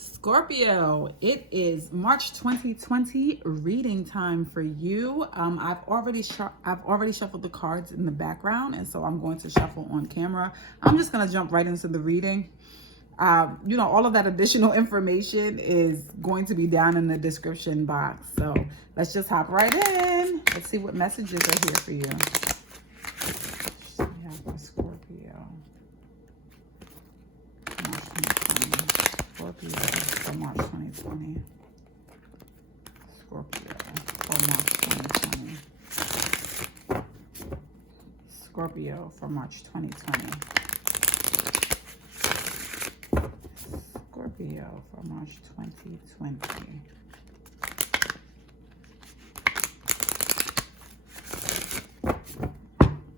Scorpio, it is March 2020 reading time for you. I've already shuffled the cards in the background, and so I'm going to shuffle on camera. I'm just going to jump right into the reading. All of that additional information is going to be down in the description box. So let's just hop right in. Let's see what messages are here for you. We have for Scorpio. Scorpio for March 2020. Scorpio for March 2020. Scorpio for March 2020. Scorpio for March 2020.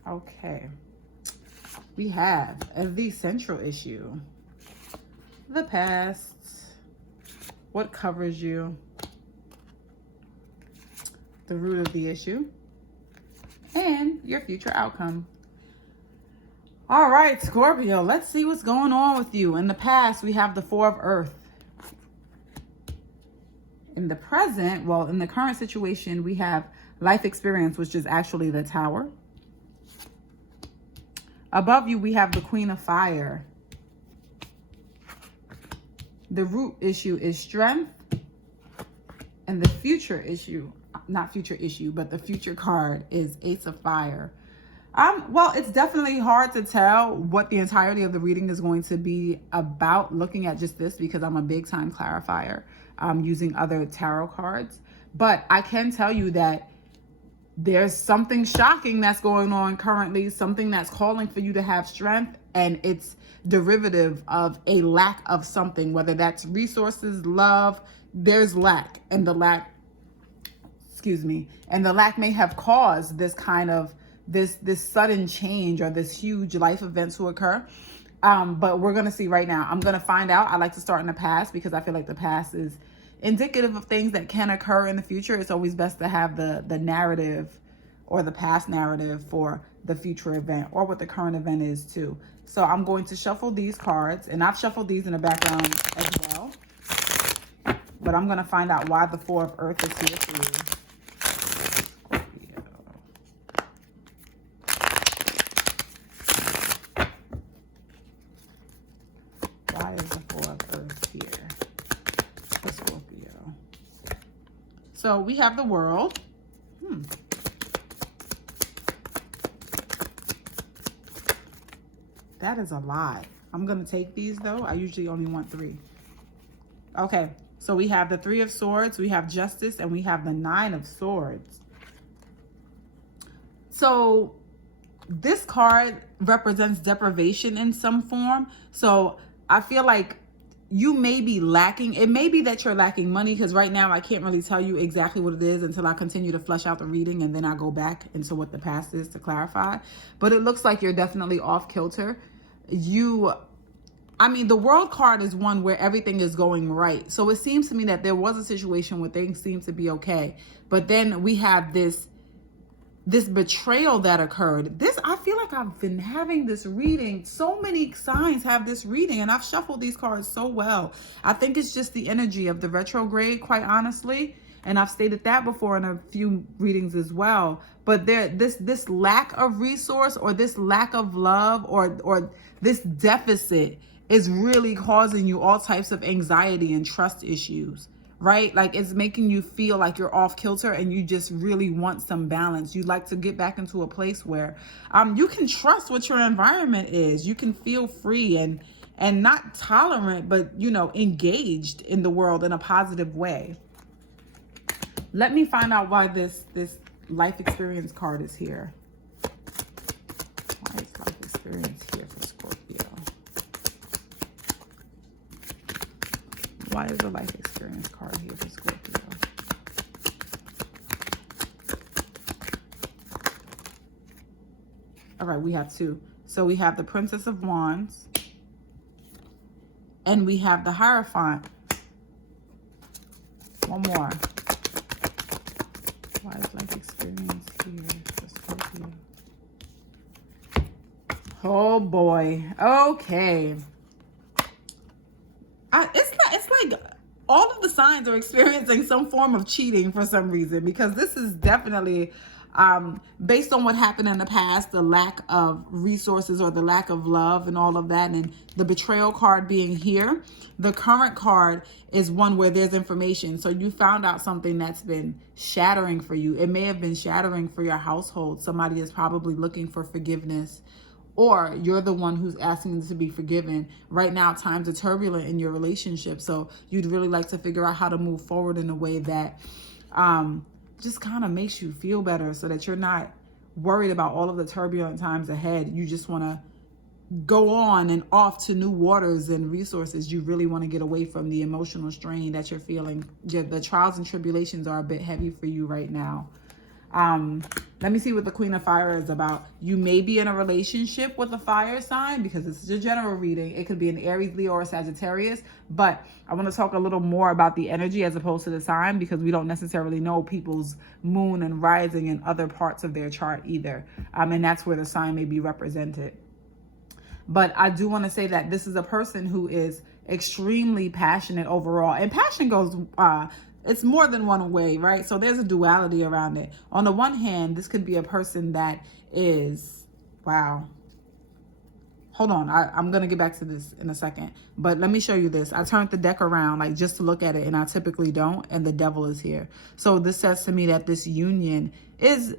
Okay. We have the central issue. The past, what covers you, the root of the issue, and your future outcome. All right, Scorpio, let's see what's going on with you. In the past, we have the Four of Earth. In the present, well, in the current situation, we have life experience, which is actually the Tower. Above you, we have the Queen of Fire. The root issue is strength. And the future issue, not future issue, but the future card is Ace of Fire. Well, it's definitely hard to tell what the entirety of the reading is going to be about looking at just this, because I'm a big time clarifier using other tarot cards. But I can tell you that there's something shocking that's going on currently, something that's calling for you to have strength, and it's derivative of a lack of something, whether that's resources, love. There's lack, and the lack, and the lack may have caused this kind of this sudden change or this huge life event to occur. But we're going to see right now. I'm going to find out. I like to start in the past because I feel like the past is indicative of things that can occur in the future. It's always best to have the narrative or the past narrative for the future event, or what the current event is too. So I'm going to shuffle these cards, and I've shuffled these in the background as well. But I'm going to find out why the Four of Earth is here for you. Why is the Four of Earth here for Scorpio? So we have the World. That is a lot. I'm going to take these, though. I usually only want 3. Okay, so we have the Three of Swords, we have Justice, and we have the Nine of Swords. So this card represents deprivation in some form. So I feel like you may be lacking. It may be that you're lacking money, because right now I can't really tell you exactly what it is until I continue to flesh out the reading, and then I go back into what the past is to clarify. But it looks like you're definitely off kilter. The World card is one where everything is going right. So it seems to me that there was a situation where things seem to be okay. But then we have this betrayal that occurred. I feel like I've been having this reading. So many signs have this reading, and I've shuffled these cards so well. I think it's just the energy of the retrograde, quite honestly. And I've stated that before in a few readings as well. But this lack of resource, or this lack of love, or this deficit is really causing you all types of anxiety and trust issues, right? Like, it's making you feel like you're off kilter, and you just really want some balance. You'd like to get back into a place where you can trust what your environment is. You can feel free and not tolerant, but, engaged in the world in a positive way. Let me find out why this life experience card is here. Why is life experience here for Scorpio? Why is the life experience card here for Scorpio? All right, we have 2. So we have the Princess of Wands, and we have the Hierophant. One more. Why is life experience here for Scorpio? Oh boy. Okay. It's like all of the signs are experiencing some form of cheating for some reason, because this is definitely based on what happened in the past, the lack of resources or the lack of love and all of that, and the betrayal card being here. The current card is one where there's information. So you found out something that's been shattering for you. It may have been shattering for your household. Somebody is probably looking for forgiveness, or you're the one who's asking to be forgiven. Right now, times are turbulent in your relationship. So you'd really like to figure out how to move forward in a way that just kind of makes you feel better, so that you're not worried about all of the turbulent times ahead. You just want to go on and off to new waters and resources. You really want to get away from the emotional strain that you're feeling. The trials and tribulations are a bit heavy for you right now. Let me see what the Queen of Fire is about. You may be in a relationship with a fire sign, because this is a general reading. It could be an Aries, Leo, or Sagittarius, but I want to talk a little more about the energy as opposed to the sign, because we don't necessarily know people's moon and rising in other parts of their chart either. And that's where the sign may be represented. But I do want to say that this is a person who is extremely passionate overall, and passion goes, it's more than one way, right? So there's a duality around it. On the one hand, this could be a person that is, wow. Hold on, I'm going to get back to this in a second. But let me show you this. I turned the deck around, like, just to look at it, and I typically don't, and the devil is here. So this says to me that this union is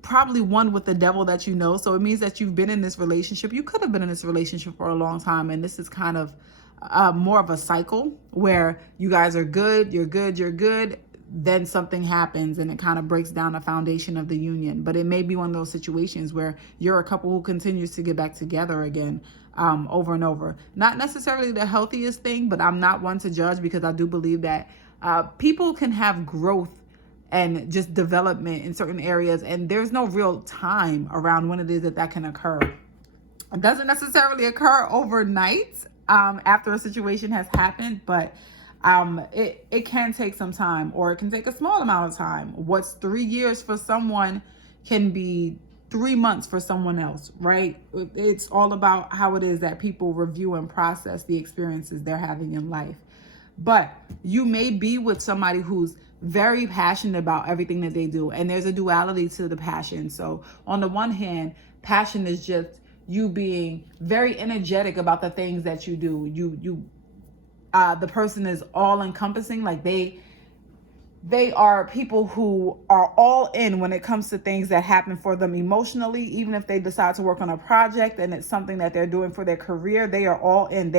probably one with the devil that you know. So it means that you've been in this relationship. You could have been in this relationship for a long time, and this is kind of more of a cycle where you guys are good, you're good, you're good. Then something happens and it kind of breaks down the foundation of the union. But it may be one of those situations where you're a couple who continues to get back together again over and over. Not necessarily the healthiest thing, but I'm not one to judge, because I do believe that people can have growth and just development in certain areas, and there's no real time around when it is that can occur. It doesn't necessarily occur overnight after a situation has happened, but it can take some time, or it can take a small amount of time. What's 3 years for someone can be 3 months for someone else, right? It's all about how it is that people review and process the experiences they're having in life. But you may be with somebody who's very passionate about everything that they do, and there's a duality to the passion. So on the one hand, passion is just you being very energetic about the things that you do. The person is all encompassing, like they are people who are all in when it comes to things that happen for them emotionally. Even if they decide to work on a project and it's something that they're doing for their career, they are all in.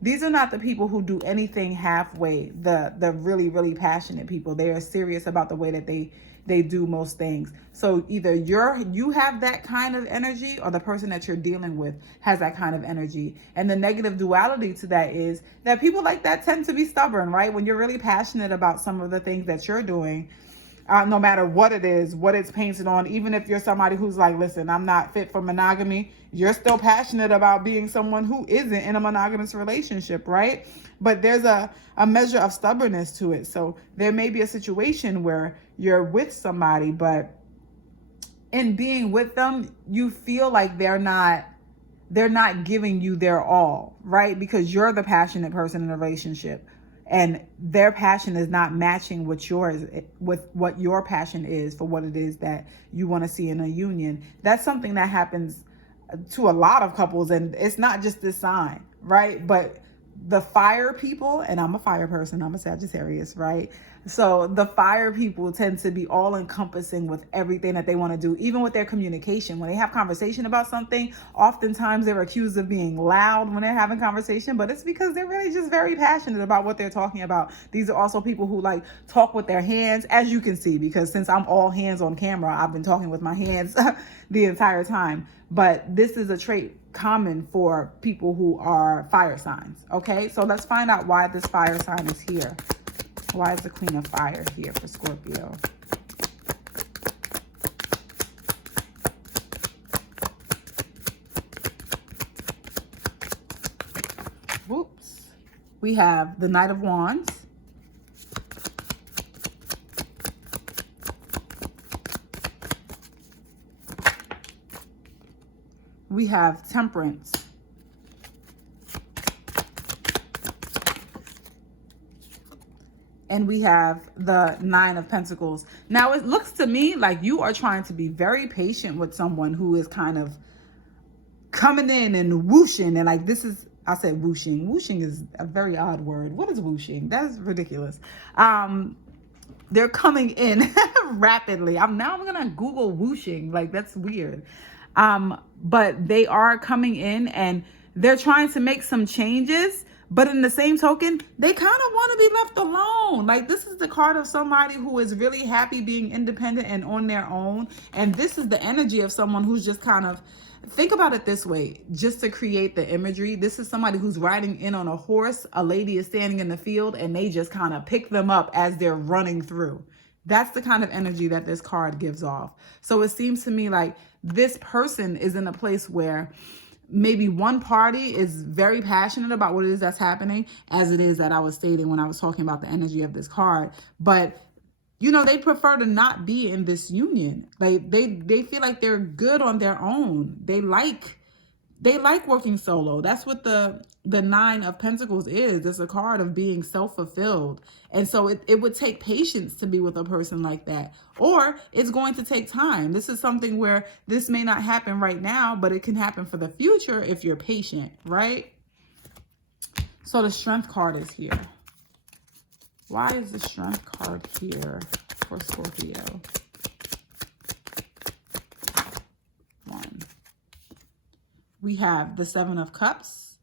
These are not the people who do anything halfway. The really, really passionate people, they are serious about the way that they do most things. So either you have that kind of energy, or the person that you're dealing with has that kind of energy. And the negative duality to that is that people like that tend to be stubborn, right? When you're really passionate about some of the things that you're doing, no matter what it is, what it's painted on, even if you're somebody who's like, listen, I'm not fit for monogamy, you're still passionate about being someone who isn't in a monogamous relationship, right? But there's a measure of stubbornness to it. So there may be a situation where you're with somebody, but in being with them, you feel like they're not giving you their all, right? Because you're the passionate person in a relationship, and their passion is not matching with what your passion is for what it is that you want to see in a union. That's something that happens to a lot of couples, and it's not just this sign, right? But the fire people, and I'm a fire person, I'm a Sagittarius, right? So the fire people tend to be all encompassing with everything that they want to do, even with their communication. When they have conversation about something, oftentimes they're accused of being loud when they're having conversation, but it's because they're really just very passionate about what they're talking about. These are also people who like talk with their hands, as you can see, because since I'm all hands on camera, I've been talking with my hands the entire time. But this is a trait common for people who are fire signs. Okay, so let's find out why this fire sign is here. Why is the Queen of Fire here for Scorpio? Whoops. We have the Knight of Wands. We have Temperance. and we have the Nine of Pentacles. Now, it looks to me like you are trying to be very patient with someone who is kind of coming in and whooshing. And like, this is, I said whooshing. Whooshing is a very odd word. What is whooshing? That's ridiculous. They're coming in rapidly. I'm gonna Google whooshing. Like, that's weird. But they are coming in and they're trying to make some changes. But in the same token, they kind of want to be left alone. Like, this is the card of somebody who is really happy being independent and on their own. And this is the energy of someone who's just kind of, think about it this way, just to create the imagery. This is somebody who's riding in on a horse. A lady is standing in the field and they just kind of pick them up as they're running through. That's the kind of energy that this card gives off. So it seems to me like this person is in a place where maybe one party is very passionate about what it is that's happening, as it is that I was stating when I was talking about the energy of this card. But, you know, they prefer to not be in this union. Like, they feel like they're good on their own. They like working solo. That's what the Nine of Pentacles is. It's a card of being self-fulfilled. And so it would take patience to be with a person like that. Or it's going to take time. This is something where this may not happen right now, but it can happen for the future if you're patient, right? So the Strength card is here. Why is the Strength card here for Scorpio? One. We have the Seven of Cups.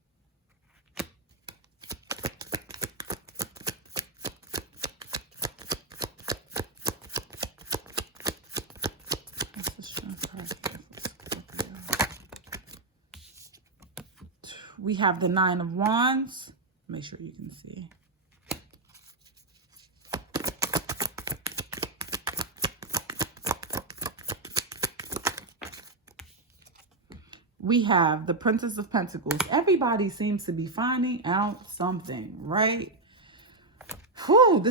What's the Strength card here for Scorpio? We have the Nine of Wands. Make sure you can see. We have the Princess of Pentacles. Everybody seems to be finding out something, right? Whew,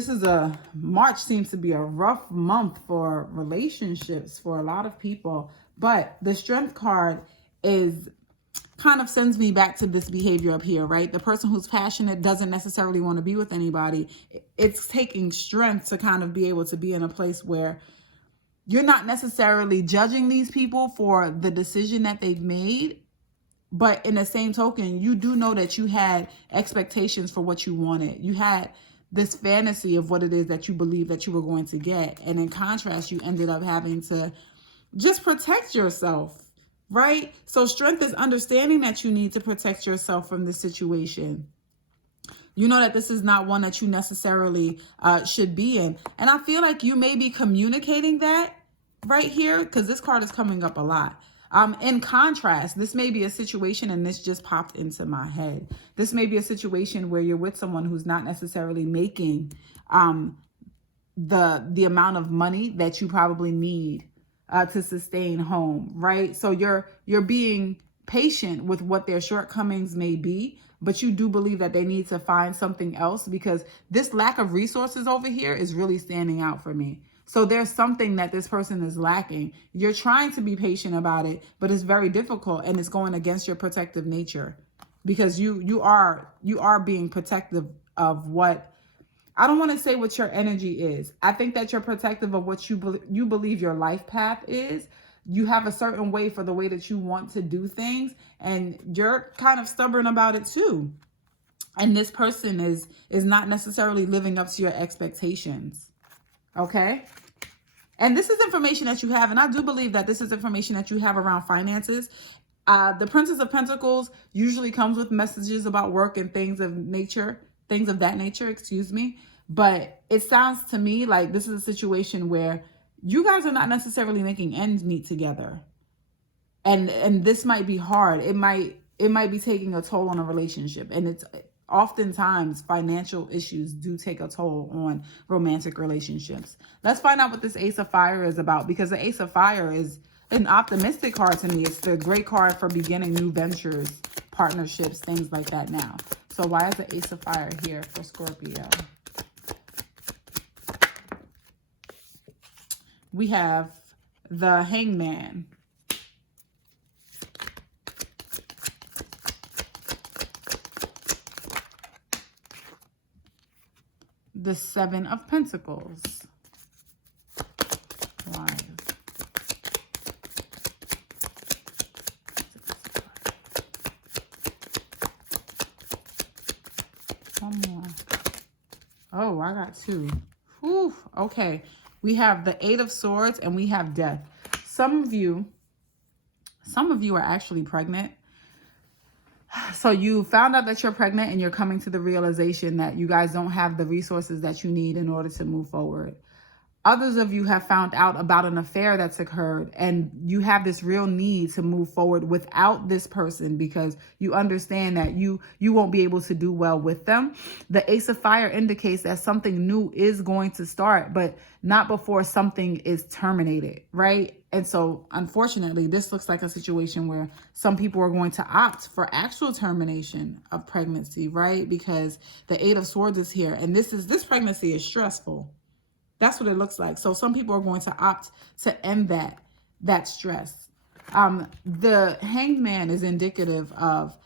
March seems to be a rough month for relationships for a lot of people. But the Strength card kind of sends me back to this behavior up here, right? The person who's passionate doesn't necessarily want to be with anybody. It's taking strength to kind of be able to be in a place where you're not necessarily judging these people for the decision that they've made, but in the same token, you do know that you had expectations for what you wanted. You had this fantasy of what it is that you believe that you were going to get. And in contrast, you ended up having to just protect yourself, right? So strength is understanding that you need to protect yourself from this situation. You know that this is not one that you necessarily should be in. And I feel like you may be communicating that right here, because this card is coming up a lot. In contrast, this may be a situation, and this just popped into my head. This may be a situation where you're with someone who's not necessarily making the amount of money that you probably need to sustain home, right? So you're being patient with what their shortcomings may be, but you do believe that they need to find something else, because this lack of resources over here is really standing out for me. So there's something that this person is lacking. You're trying to be patient about it, but it's very difficult, and it's going against your protective nature, because you are being protective of what, I don't want to say what your energy is. I think that you're protective of what you believe your life path is. You have a certain way for the way that you want to do things, and you're kind of stubborn about it too. And this person is not necessarily living up to your expectations. Okay? And this is information that you have, and I do believe that this is information that you have around finances. The Princess of Pentacles usually comes with messages about work and things of that nature, excuse me. But it sounds to me like this is a situation where you guys are not necessarily making ends meet together. And this might be hard. It might be taking a toll on a relationship. And it's oftentimes financial issues do take a toll on romantic relationships. Let's find out what this Ace of Fire is about, because the Ace of Fire is an optimistic card to me. It's the great card for beginning new ventures, partnerships, things like that now. So why is the Ace of Fire here for Scorpio? We have the Hangman. the Seven of Pentacles. Wise. One more. Oh, I got two. Whew. Okay. We have the Eight of Swords and we have Death. Some of you are actually pregnant. So you found out that you're pregnant and you're coming to the realization that you guys don't have the resources that you need in order to move forward. Others of you have found out about an affair that's occurred and you have this real need to move forward without this person because you understand that you won't be able to do well with them. The Ace of Fire indicates that something new is going to start, but not before something is terminated, right? And so, unfortunately, this looks like a situation where some people are going to opt for actual termination of pregnancy, right? Because the Eight of Swords is here, and this pregnancy is stressful. That's what it looks like. So some people are going to opt to end that stress. The Hanged Man is indicative of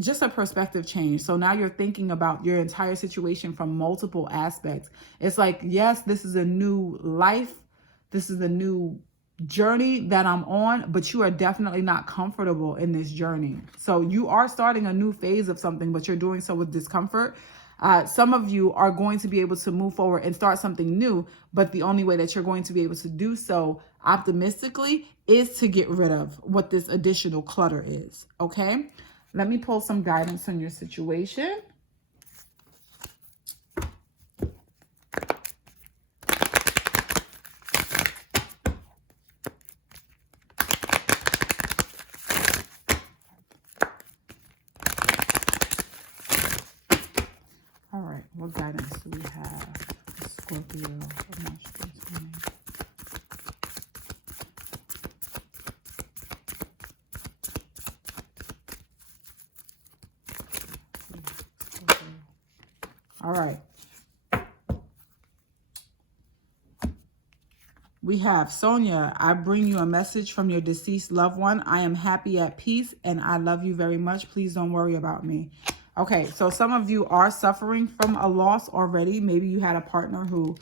just a perspective change. So now you're thinking about your entire situation from multiple aspects. It's like, yes, this is a new life. This is a new journey that I'm on, but you are definitely not comfortable in this journey. So you are starting a new phase of something, but you're doing so with discomfort. Some of you are going to be able to move forward and start something new, but the only way that you're going to be able to do so optimistically is to get rid of what this additional clutter is, okay? Let me pull some guidance on your situation. All right, what guidance do we have for Scorpio for March 2020? All right. We have Sonia. I bring you a message from your deceased loved one. I am happy at peace and I love you very much. Please don't worry about me. Okay, so some of you are suffering from a loss already. Maybe you had a partner who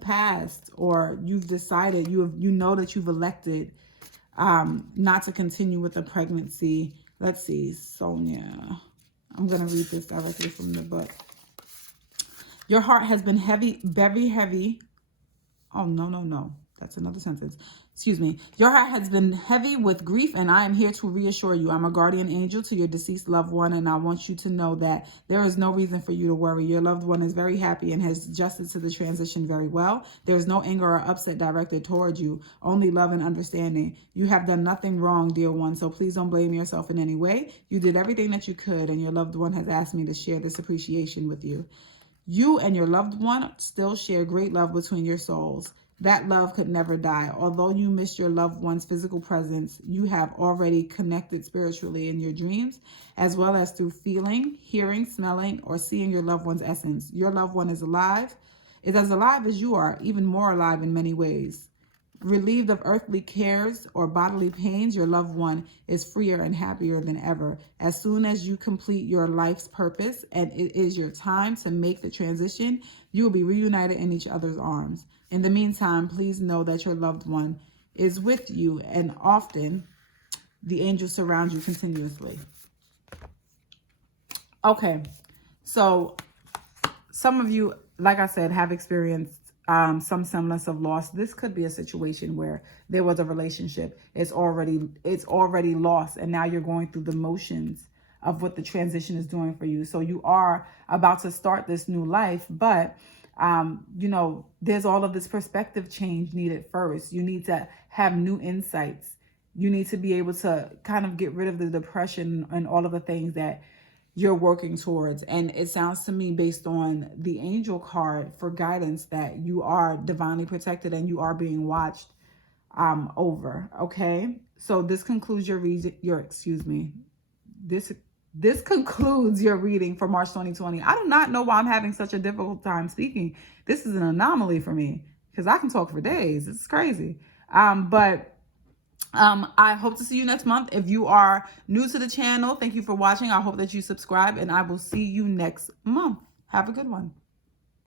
passed, or you've decided you know that you've elected not to continue with the pregnancy. Let's see, Sonia. I'm going to read this directly from the book. Your heart has been heavy, very heavy. Oh, no. That's another sentence. Excuse me. Your heart has been heavy with grief, and I am here to reassure you. I'm a guardian angel to your deceased loved one, and I want you to know that there is no reason for you to worry. Your loved one is very happy and has adjusted to the transition very well. There is no anger or upset directed towards you, only love and understanding. You have done nothing wrong, dear one, so please don't blame yourself in any way. You did everything that you could, and your loved one has asked me to share this appreciation with you. You and your loved one still share great love between your souls. That love could never die. Although you missed your loved one's physical presence, you have already connected spiritually in your dreams, as well as through feeling, hearing, smelling, or seeing your loved one's essence. Your loved one is alive. It's as alive as you are, even more alive in many ways. Relieved of earthly cares or bodily pains, your loved one is freer and happier than ever. As soon as you complete your life's purpose and it is your time to make the transition, you will be reunited in each other's arms. In the meantime, please know that your loved one is with you, and often the angels surround you continuously. Okay, so some of you, like I said, have experienced some semblance of loss. This could be a situation where there was a relationship. It's already lost, and now you're going through the motions of what the transition is doing for you. So you are about to start this new life, but there's all of this perspective change needed first. You need to have new insights. You need to be able to kind of get rid of the depression and all of the things that you're working towards. And it sounds to me, based on the angel card for guidance, that you are divinely protected and you are being watched over. Okay, so this concludes this concludes your reading for March 2020. I do not know why I'm having such a difficult time speaking. This is an anomaly for me because I can talk for days. It's crazy. But I hope to see you next month. If you are new to the channel, thank you for watching. I hope that you subscribe, and I will see you next month. Have a good one.